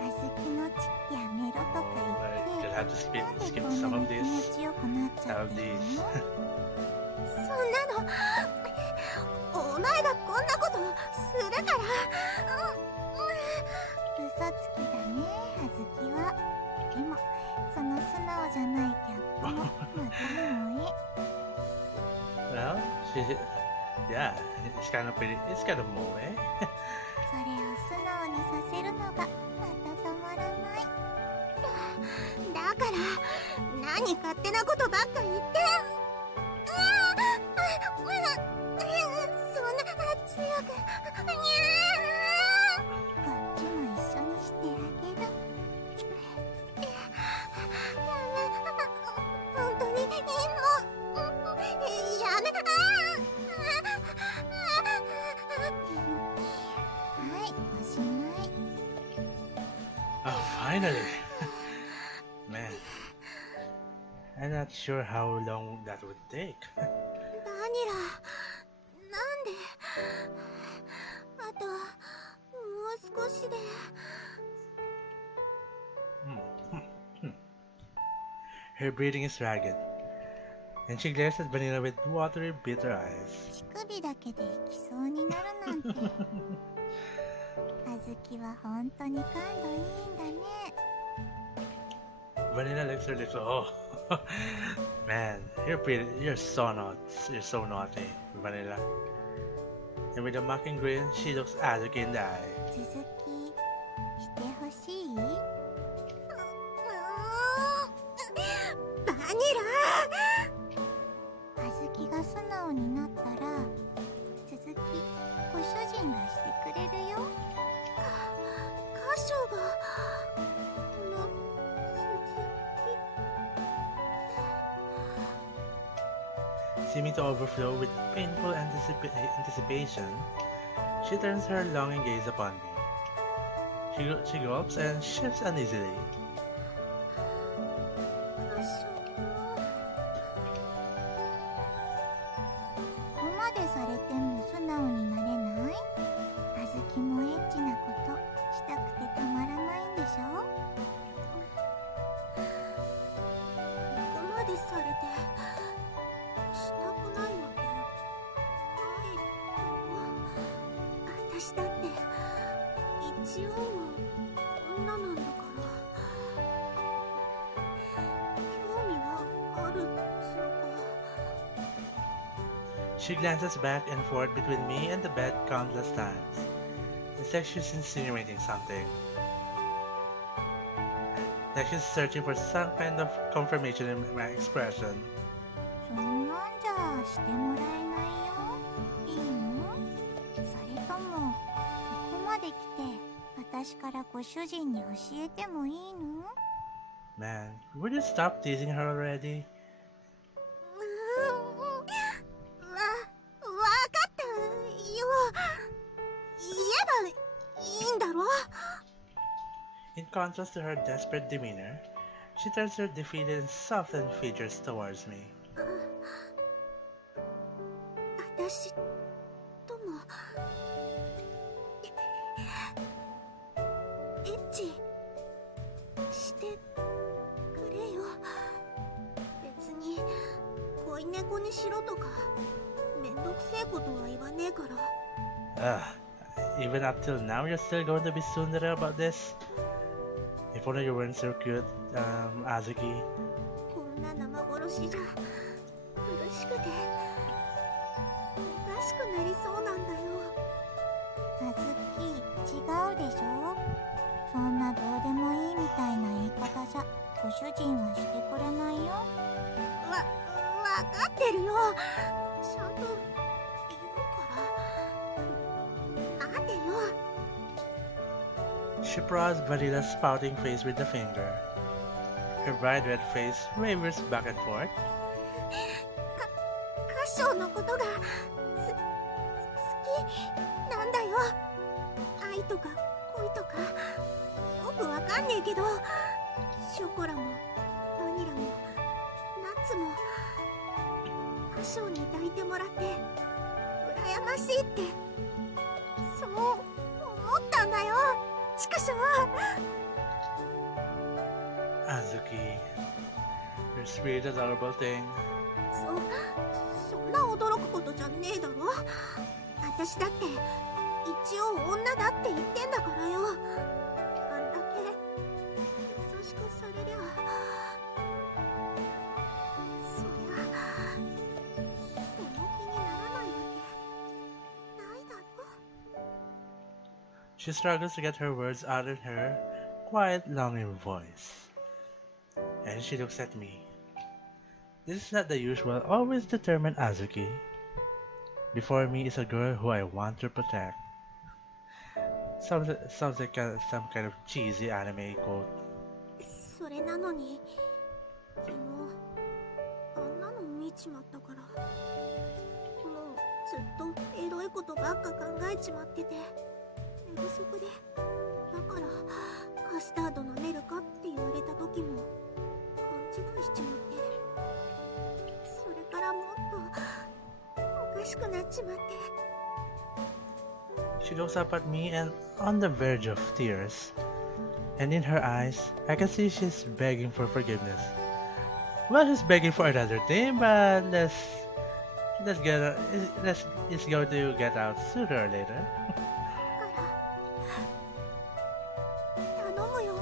あずきのちやめろとか言って You'll have to skip なんで skip こん some な of に気 this. 持ちよくなっちゃ Some っ of てる these. のそんなのお前がこんなことするから嘘つきだねあずきはでもその素直じゃないギャップもまた萌え Well, yeah, it's kind of pretty. It's kind of moe. それを素直にさせるのがまたたまらないだから何勝手なことばっか言ってそんな強くこっちも一緒にしてあげる本当にもうやめはいおしまい Oh, finally! Man, I'm not sure how long that would take. バニラなんであともう少しで Her breathing is ragged, and she glares at Vanilla with watery, bitter eyes. 乳首だけで行きそうになるなんてあずきは本当に感度いいんだね Vanilla licks her lips. Oh, man, you're so naughty. You're so naughty, Vanilla. And with a mocking grin, she looks Azuki in the eye. 続きしてほしいバニラあずきが素直になったら続きご主人がしてくれるよカショがこの続き Seeming to overflow with painful anticipation, she turns her longing gaze upon me. She gulps and shifts uneasily. カショここまでされても素直になれないあずきもエッチなことしたくてたまらないんでしょここまでされてしたくないわけないの私だって一応は女なんだから興味はあるっつうか She glances back and forth between me and the bed countless times. It's like she's insinuating something. Like she's searching for some kind of confirmation in my expression. そんなんじゃしてもらえないよいいのそれともここまで来て私からご主人に教えてもいいの Man, would you stop teasing her already? わかったよ言えばいいんだろ In contrast to her desperate demeanor, she turns her defeated and softened features towards me. 私ともエッチしてくれよ別に恋猫にしろとかめんどくせえことは言わねえから Even up till now, you're still going to be sooner about this? If only you weren't so cute, Azuki. こんな生殺しじゃ苦しくておかしくなりそうなんだよ。あずき、違うでしょ。そんなどうでもいいみたいな言い方じゃご主人はしてくれないよ。わかってるよ。ちゃんと言うから待てよ。 She prods Vanilla's spouting face with a finger. Her bright red face wavers back and forth. カショウのことが好きなんだよ。愛とか恋とかよくわかんねえけど、ショコラもバニラもナッツもカショウに抱いてもらって羨ましいってそう思ったんだよ。ちくしょう。 Azuki, you're sweet adorable thing. そんな驚くことじゃねえだろ。私だって一応女だって言ってんだからよ。あんだけ優しくされりゃそりゃその気にならないわけないだろ。 She struggles to get her words out in her quiet, longing voice. And she looks at me. This is not the usual, always determined Azuki. Before me is a girl who I want to protect. Sounds like some kind of cheesy anime quote. それなのに昨日あんなの見ちまったから、もうずっとエロいことばっか考えちまってて寝不足で、だからカスタード飲めるかって言われた時も勘違いしちまって、それからもっとおかしくなっちまって。 She looks up at me and on the verge of tears. And in her eyes, I can see she's begging for forgiveness. Well, she's begging for another thing, but it's going to get out sooner or later. 頼むよ、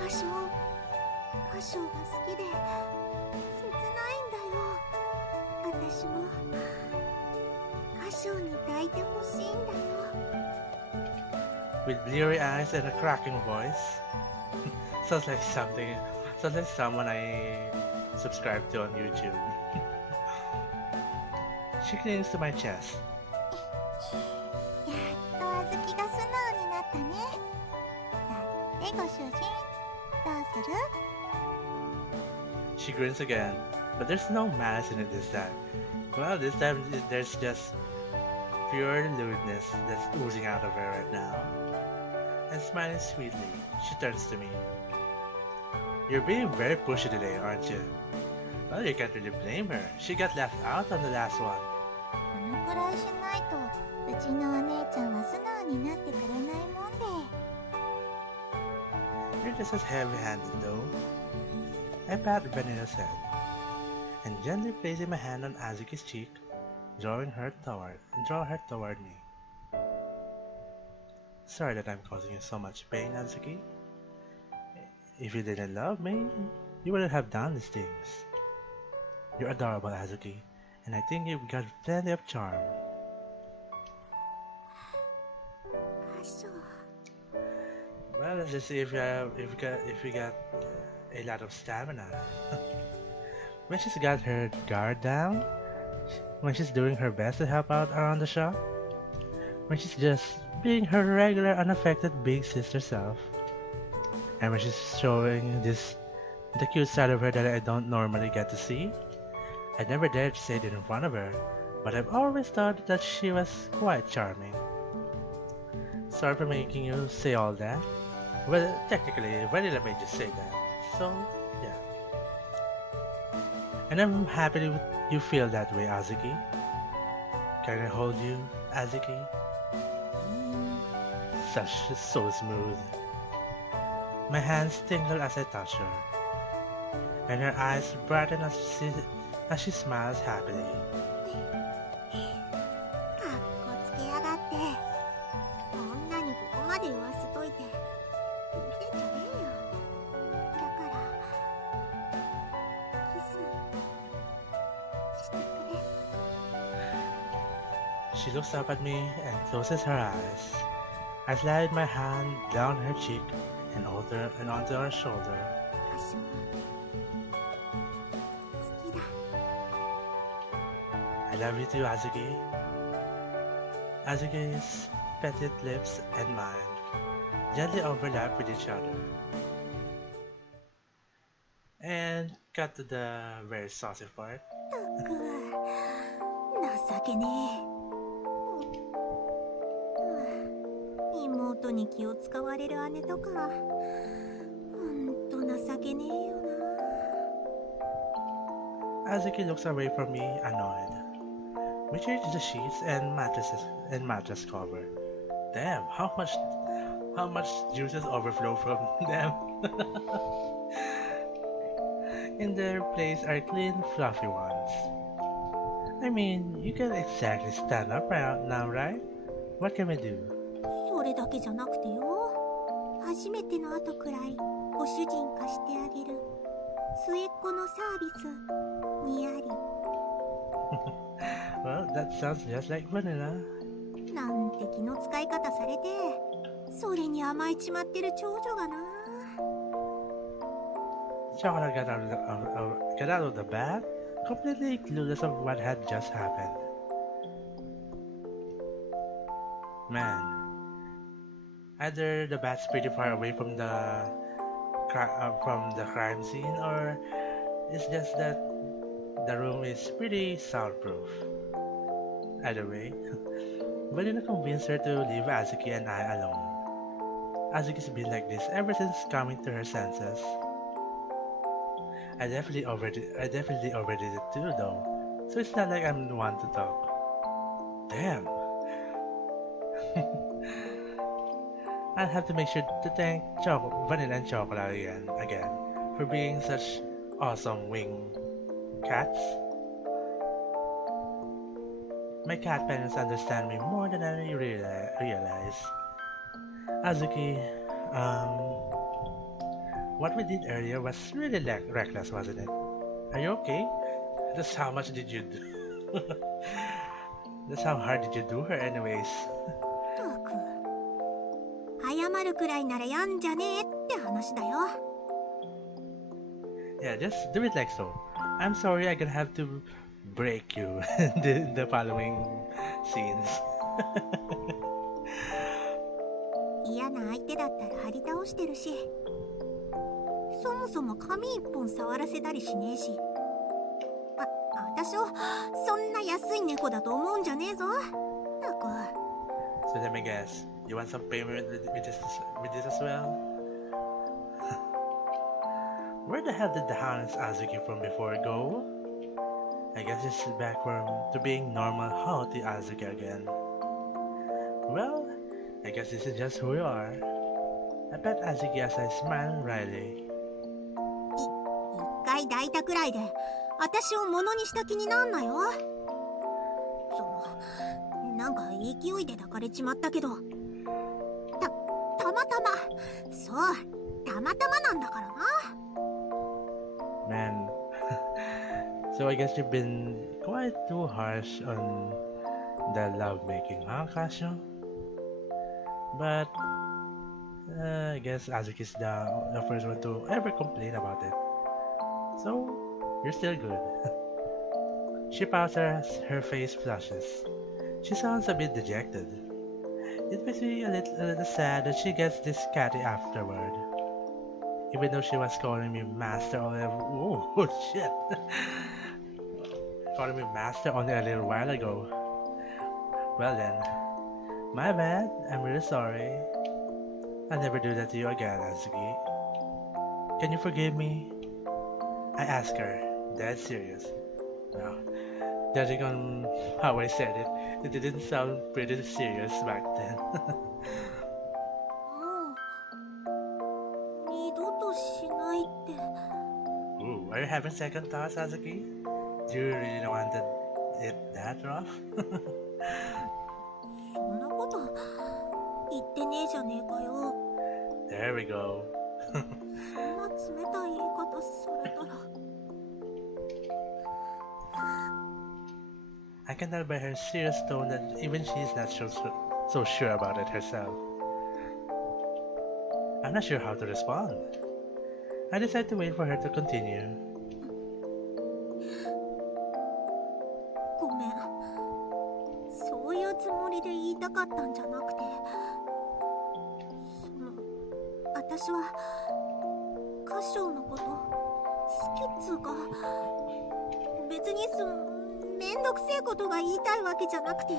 カショウ。カショウが好きで切ないんだよ。私もカショウに抱いてほしいんだよ。 With bleary eyes and a cracking voice. sounds like someone I subscribe to on YouTube. She clings to my chest. やっとあずきが素直になったね。だってご主人、どうする？ She grins again, but there's no malice in it this time. Well, this time there's just pure lewdness that's oozing out of her right now. And smiling sweetly, she turns to me. You're being very pushy today, aren't you? Well, you can't really blame her. She got left out on the last one. このくらいしないとうちのお姉ちゃんは素直になってくれないもんで。 You're just as heavy-handed though. I pat Vanilla's head, and gently placing my hand on Azuki's cheek, draw her toward me. Sorry that I'm causing you so much pain, Azuki. If you didn't love me, you wouldn't have done these things. You're adorable, Azuki, and I think you've got plenty of charm. カショウ。 Well, let's just see if you got a lot of stamina. When she's got her guard down, when she's doing her best to help out around the shop, when she's just being her regular unaffected big sister self, and when she's showing the cute side of her that I don't normally get to see. I never dared to say it in front of her, but I've always thought that she was quite charming. Sorry for making you say all that. Well, technically, Vanilla made you say that, so yeah. And I'm happy you feel that way, Azuki. Can I hold you, Azuki? So smooth. My hands tingle as I touch her, and her eyes brighten as she smiles happily. かっこつけやがって。女にここまで言わせといて聞いてんじゃねえよ。She looks up at me and closes her eyes. I slide my hand down her cheek and onto her shoulder. 歌唱好きだ I love you too, Azuki. Azuki's petite lips and mine gently overlap with each other. And cut to the very saucy part. ったく情けねえ妹に気を使われる姉とかほんと情けねえよ Azuki looks away from me, annoyed. We change the sheets and mattress cover. Damn, how much juices overflow from them. In their place are clean, fluffy ones. I mean, you can exactly stand up right now, right? What can we do? それだけじゃなくてよ初めての後くらいご主人貸してあげる末っ子のサービスにやり Well, that sounds just like vanilla. なんて気の使い方されてそれに甘えちまってる長女がな Chocolate got out of the bath, completely clueless of what had just happened. Man, either the bat's pretty far away from the crime scene, or it's just that the room is pretty soundproof. Either way, Valina convinced her to leave Azuki and I alone. Azuki's been like this ever since coming to her senses. I definitely overdid it too, though. So it's not like I'm the one to talk. Damn. I'll have to make sure to thank Vanilla and Chocolate again for being such awesome wing cats. My cat parents understand me more than I realize. Azuki, what we did earlier was really reckless, wasn't it? Are you okay? That's how much did you do? That's how hard did you do her anyways? ったく謝るくらいならやんじゃねえって話だよ Yeah, just do it like so. I'm sorry I'm gonna have to break you in the following scenes. 嫌な相手だったら張り倒してるしそもそも髪一本触らせたりしねえし私をそんな安い猫だと思うんじゃねえぞったく So let me guess, you want some payment with this as well? Where the hell did the hounds Azuki from before go? I guess it's back to being normal haughty Azuki again. Well, I guess this is just who we are. I bet Azuki as I smile wryly. 一回抱いたくらいで私を物にした気になんなよなんか勢いで抱かれちまったけどたまたまそうたまたまなんだからな Man, so I guess you've been quite too harsh on the lovemaking, huh, Kashou? But I guess Azuki's the first one to ever complain about it. So, you're still good. She pouts her face flushes. She sounds a bit dejected. It makes me a little sad that she gets this catty afterward. Even though she was calling me master only oh shit. Calling me master only a little while ago. Well then, my bad, I'm really sorry. I'll never do that to you again, Azuki. Can you forgive me? I asked her, dead serious. Now, judging on how I said it, it didn't sound pretty serious back then. もう二度としないって Ooh, are you having second thoughts, Azuki? Do you really want it that rough? そんなこと言ってねえじゃねえかよ There we go. そんな冷たい言い方されたら I can tell by her serious tone that even she is not so sure about it herself. I'm not sure how to respond. I decide to wait for her to continue. ごめん。そういうつもりで言いたかったんじゃなくて、私は歌唱のこと好きっつうか、別にめんどくせえことが言いたいわけじゃなくて。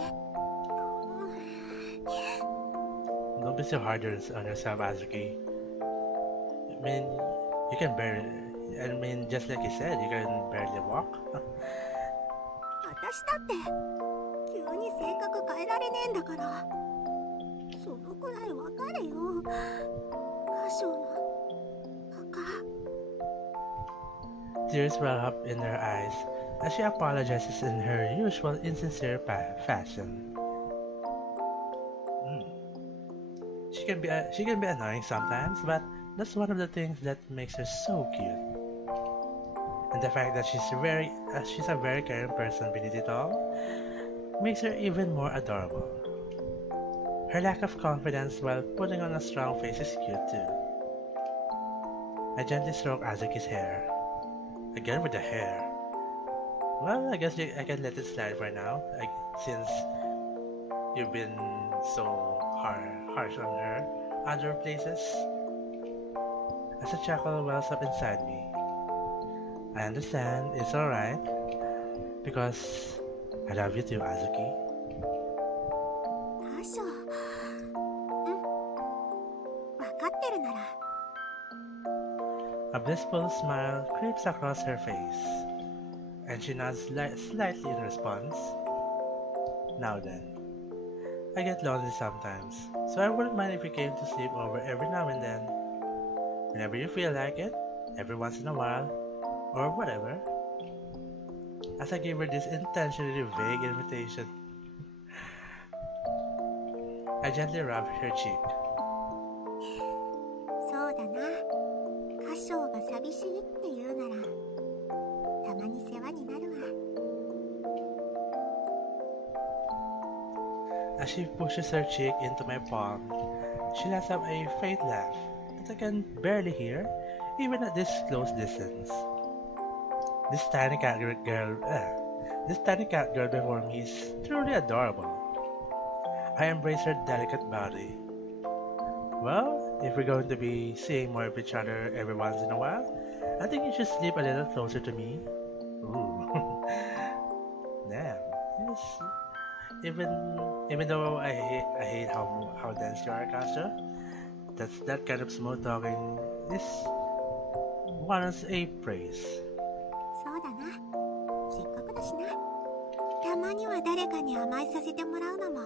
Don't be so hard on yourself, Azuki. I mean, you can barely. I mean, just like you said, you can barely walk. 私だって急に性格変えられねえんだから、そのくらいわかれよ。歌唱のバカ。Tears well up in her eyes as she apologizes in her usual insincere fashion. She can be annoying sometimes, but that's one of the things that makes her so cute. And the fact that she's a very caring person beneath it all makes her even more adorable. Her lack of confidence while putting on a strong face is cute too. I gently stroke Azuki's hair. Again with the hair. Well, I guess I can let it slide for now, since you've been so harsh on her other places. As a chuckle wells up inside me. I understand, it's alright, because I love you too, Azuki. 歌唱。わかってるなら。A blissful smile creeps across her face, and she nods slightly in response. Now then, I get lonely sometimes, so I wouldn't mind if you came to sleep over every now and then. Whenever you feel like it, every once in a while, or whatever. As I gave her this intentionally vague invitation, I gently rubbed her cheek. そうだな。歌唱が寂しいって言うなら、たまに世話になるわ。As she pushes her cheek into my palm, she lets out a faint laugh that I can barely hear, even at this close distance. This tiny cat girl before me is truly adorable. I embrace her delicate body. Well, if we're going to be seeing more of each other every once in a while, I think you should sleep a little closer to me. Ooh. Damn. Yes. Even though I hate how dense you are, Kashou, that kind of smooth talking is warrants a praise. そうだな。せっかくだしな。たまには誰かに甘えさせてもらうのも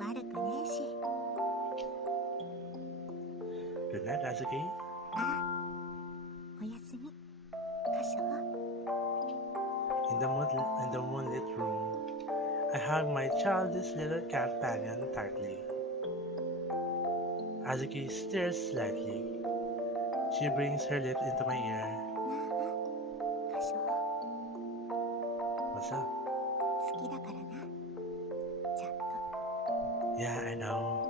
悪くねえし。Good night, Azuki. ああ。おやすみ。歌唱。In the moonlit room, I hug my childish little cat companion tightly. Azuki stirs slightly. She brings her lips into my ear. 歌唱。 What's up? 好きだからな。ちゃんと。 Yeah, I know.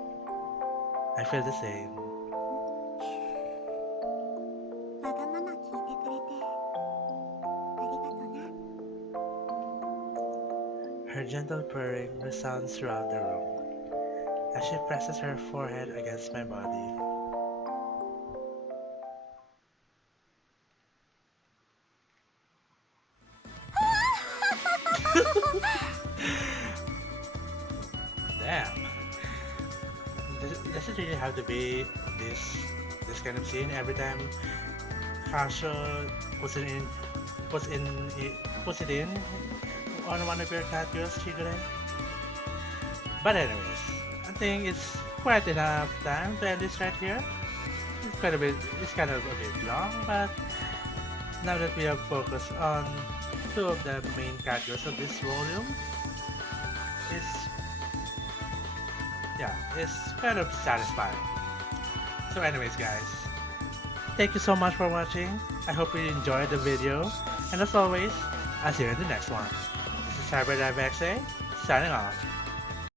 I feel the same. わがまま聞いてくれてありがとな。 Her gentle purring resounds throughout the room as she presses her forehead against my body. Damn. Does it really have to be this kind of scene every time Kashou puts it in on one of your Catgirls, Chigure? But anyways, I think it's quite enough time to end this right here. It's kind of a bit long, but now that we have focused on two of the main Catgirls of this volume, it's kind of satisfying. So anyways guys, thank you so much for watching. I hope you enjoyed the video, and as always, I'll see you in the next one. This is Hyperdrive XA, signing off.